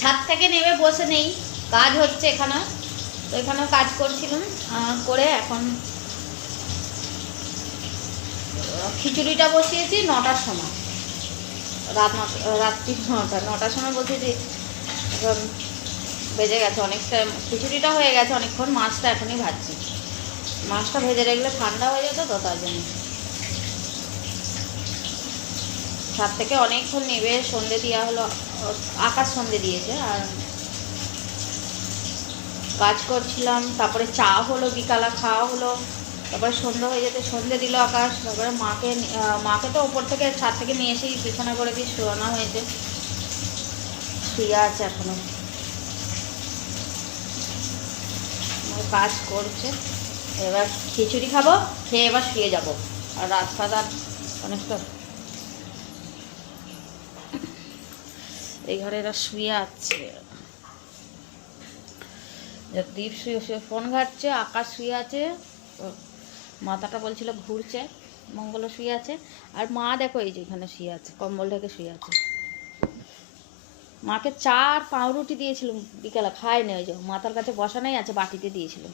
ছাদ থেকে নেমে বসে নেই। কাজ হচ্ছে এখানে। তো এখানেও কাজ করছিলাম করে এখন খিচুড়িটা বসিয়েছি নটার সময়। রাত নটা, রাত্রি নটা, নটার সময় বসিয়েছি। এখন বেজে গেছে অনেকটা, খিচুড়িটা হয়ে গেছে অনেকক্ষণ, মাছটা এখনই ভাজছি। মাছটা ভেজে রাখলে ঠান্ডা হয়ে যেত তো তার জন্য। ছাদ থেকে অনেকক্ষণ নেবে, সন্ধে দেওয়া হলো, আকাশ সন্ধে দিয়েছে, আর কাজ করছিলাম, তারপরে চা হলো, বিকালা খাওয়া হলো, তারপরে সন্ধ্যা হয়ে যেতে, সন্ধে দিল আকাশ, তারপরে মাকে মাকে তো ওপর থেকে ছাদ থেকে নিয়ে এসেই বিছানা করে দিয়ে শোয়ানো হয়েছে। শুয়ে আছে এখনও। আমার কাজ করছে। এবার খিচুড়ি খাব, খেয়ে এবার শুয়ে যাব। আর রাত অনেকটা এই ঘরে এরা শুয়ে আছে। দীপ শুয়ে শুয়ে ফোন ঘাটছে, আকাশ শুয়ে আছে মাথাটা বলছিল ঘুরছে মঙ্গল শুয়ে আছে, আর মা দেখো এই যে এখানে শুয়ে আছে, কম্বল ঢেকে শুয়ে আছে। মাকে চা আর পাউরুটি দিয়েছিলাম বিকেলে খায় না ওই যে, মাথার কাছে বসানোই আছে, বাটিতে দিয়েছিলাম